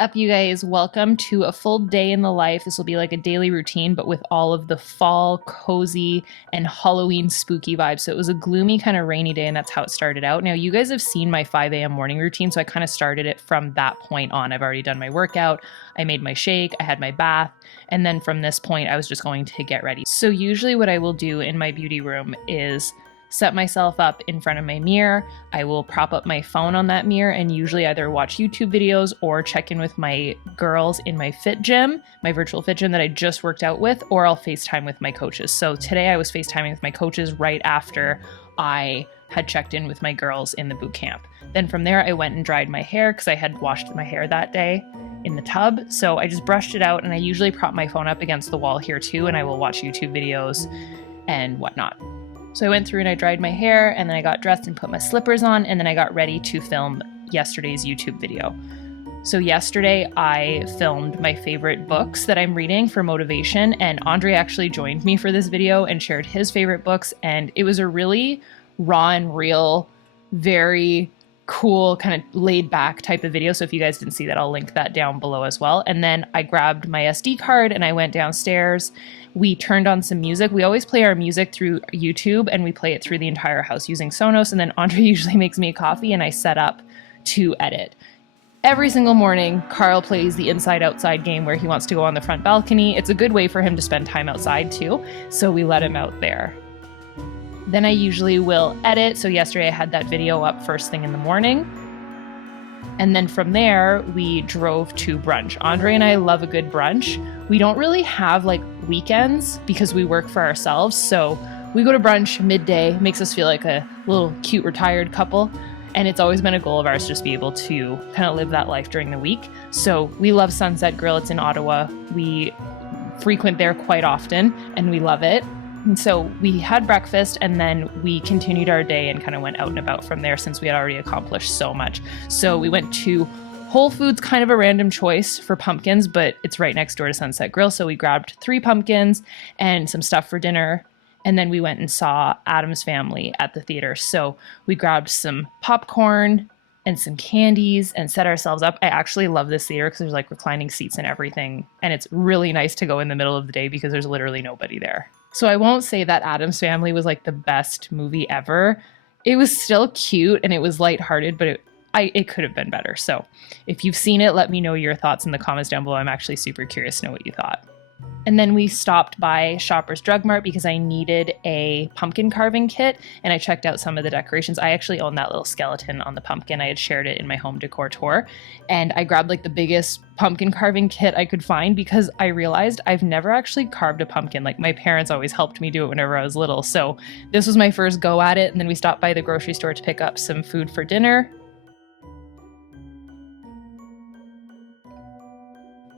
up, you guys? Welcome to a full day in the life. This will be like a daily routine, but with all of the fall, cozy, and Halloween spooky vibes. So it was a gloomy, kind of rainy day, and that's how it started out. Now, you guys have seen my 5 a.m. morning routine, so I kind of started it from that point on. I've already done my workout, I made my shake, I had my bath, and then from this point, I was just going to get ready. So usually what I will do in my beauty room is set myself up in front of my mirror. I will prop up my phone on that mirror and usually either watch YouTube videos or check in with my girls in my fit gym, my virtual fit gym that I just worked out with, or I'll FaceTime with my coaches. So today I was FaceTiming with my coaches right after I had checked in with my girls in the boot camp. Then from there, I went and dried my hair because I had washed my hair that day in the tub. So I just brushed it out, and I usually prop my phone up against the wall here too, and I will watch YouTube videos and whatnot. So I went through and I dried my hair, and then I got dressed and put my slippers on, and then I got ready to film yesterday's YouTube video. So yesterday I filmed my favorite books that I'm reading for motivation, and Andre actually joined me for this video and shared his favorite books, and it was a really raw and real, very cool, kind of laid back type of video. So if you guys didn't see that, I'll link that down below as well. And then I grabbed my SD card and I went downstairs. We turned on some music. We always play our music through YouTube, and we play it through the entire house using Sonos. And then Andre usually makes me a coffee and I set up to edit. Every single morning, Carl plays the inside-outside game where he wants to go on the front balcony. It's a good way for him to spend time outside too, so we let him out there. Then I usually will edit. So yesterday I had that video up first thing in the morning. And then from there, we drove to brunch. Andre and I love a good brunch. We don't really have like weekends because we work for ourselves. So we go to brunch midday, makes us feel like a little cute retired couple. And it's always been a goal of ours to just be able to kind of live that life during the week. So we love Sunset Grill. It's in Ottawa. We frequent there quite often and we love it. And so we had breakfast and then we continued our day and kind of went out and about from there since we had already accomplished so much. So we went to Whole Foods, kind of a random choice for pumpkins, but it's right next door to Sunset Grill. So we grabbed 3 pumpkins and some stuff for dinner. And then we went and saw Addams Family at the theater. So we grabbed some popcorn and some candies and set ourselves up. I actually love this theater because there's like reclining seats and everything. And it's really nice to go in the middle of the day because there's literally nobody there. So I won't say that Addams Family was like the best movie ever. It was still cute and it was lighthearted, but it could have been better. So if you've seen it, let me know your thoughts in the comments down below. I'm actually super curious to know what you thought. And then we stopped by Shoppers Drug Mart because I needed a pumpkin carving kit, and I checked out some of the decorations. I actually own that little skeleton on the pumpkin. I had shared it in my home decor tour, and I grabbed like the biggest pumpkin carving kit I could find because I realized I've never actually carved a pumpkin. Like my parents always helped me do it whenever I was little, so this was my first go at it. And then we stopped by the grocery store to pick up some food for dinner.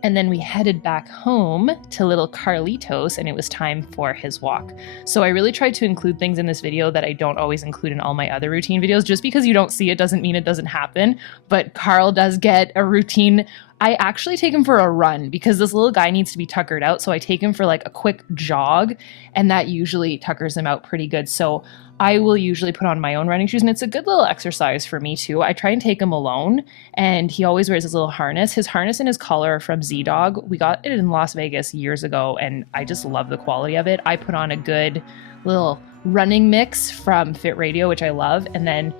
And then we headed back home to little Carlitos, and it was time for his walk. So I really tried to include things in this video that I don't always include in all my other routine videos. Just because you don't see it doesn't mean it doesn't happen. But Carl does get a routine. I actually take him for a run because this little guy needs to be tuckered out. So I take him for like a quick jog, and that usually tuckers him out pretty good. So I will usually put on my own running shoes, and it's a good little exercise for me too. I try and take him alone, and he always wears his little harness. His harness and his collar are from Z-Dog. We got it in Las Vegas years ago, and I just love the quality of it. I put on a good little running mix from Fit Radio, which I love, and then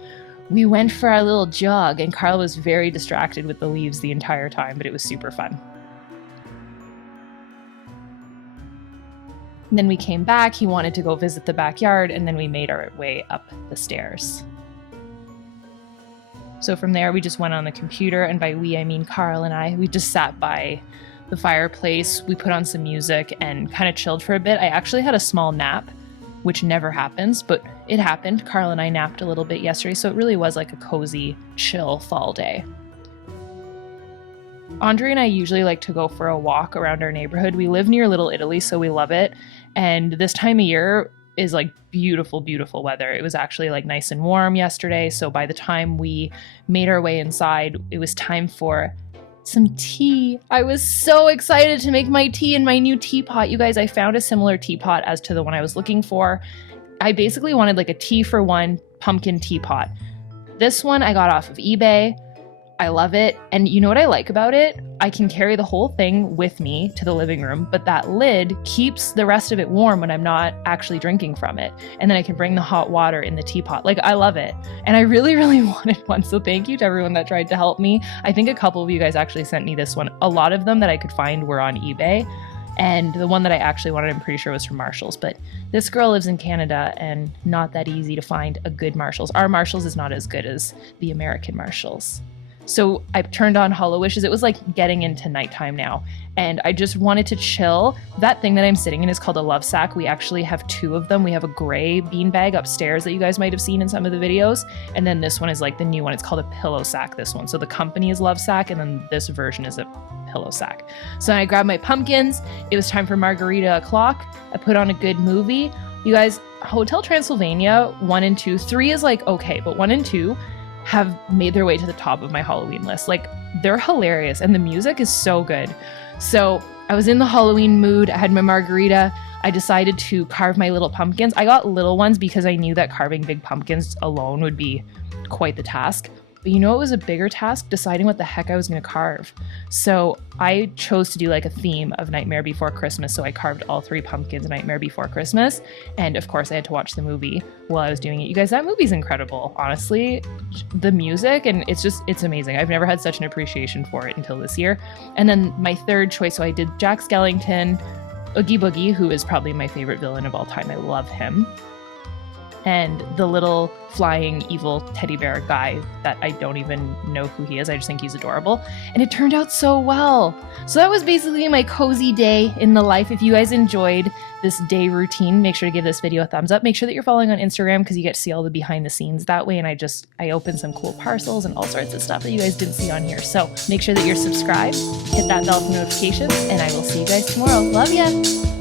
we went for our little jog, and Carl was very distracted with the leaves the entire time, but it was super fun. And then we came back, he wanted to go visit the backyard, and then we made our way up the stairs. So from there, we just went on the computer, and by we, I mean Carl and I. We just sat by the fireplace, we put on some music, and kind of chilled for a bit. I actually had a small nap, which never happens, but it happened. Carl and I napped a little bit yesterday, so it really was like a cozy, chill fall day. Andre and I usually like to go for a walk around our neighborhood. We live near Little Italy, so we love it. And this time of year is like beautiful, beautiful weather. It was actually like nice and warm yesterday. So by the time we made our way inside, it was time for some tea. I was so excited to make my tea in my new teapot. You guys, I found a similar teapot as to the one I was looking for. I basically wanted like a tea for one pumpkin teapot. This one I got off of eBay. I love it. And you know what I like about it? I can carry the whole thing with me to the living room, but that lid keeps the rest of it warm when I'm not actually drinking from it. And then I can bring the hot water in the teapot. Like, I love it. And I really, really wanted one. So thank you to everyone that tried to help me. I think a couple of you guys actually sent me this one. A lot of them that I could find were on eBay. And the one that I actually wanted, I'm pretty sure was from Marshalls. But this girl lives in Canada and not that easy to find a good Marshalls. Our Marshalls is not as good as the American Marshalls. So I turned on Hollow Wishes. It was like getting into nighttime now. And I just wanted to chill. That thing that I'm sitting in is called a love sack. We actually have two of them. We have a gray beanbag upstairs that you guys might have seen in some of the videos. And then this one is like the new one. It's called a pillow sack, this one. So the company is Love Sack, and then this version is a pillow sack. So I grabbed my pumpkins. It was time for margarita o'clock. I put on a good movie. You guys, Hotel Transylvania 1 and 2, 3 is like okay, but 1 and 2 have made their way to the top of my Halloween list. Like, they're hilarious and the music is so good. So I was in the Halloween mood. I had my margarita. I decided to carve my little pumpkins. I got little ones because I knew that carving big pumpkins alone would be quite the task. But you know, it was a bigger task deciding what the heck I was going to carve. So I chose to do like a theme of Nightmare Before Christmas. So I carved all 3 pumpkins Nightmare Before Christmas. And of course I had to watch the movie while I was doing it. You guys, that movie's incredible. Honestly, the music, and it's amazing. I've never had such an appreciation for it until this year. And then my third choice, so I did Jack Skellington, Oogie Boogie, who is probably my favorite villain of all time. I love him. And the little flying evil teddy bear guy that I don't even know who he is. I just think he's adorable. And it turned out so well. So that was basically my cozy day in the life. If you guys enjoyed this day routine, make sure to give this video a thumbs up. Make sure that you're following on Instagram because you get to see all the behind the scenes that way. And I opened some cool parcels and all sorts of stuff that you guys didn't see on here. So make sure that you're subscribed, hit that bell for notifications, and I will see you guys tomorrow. Love ya!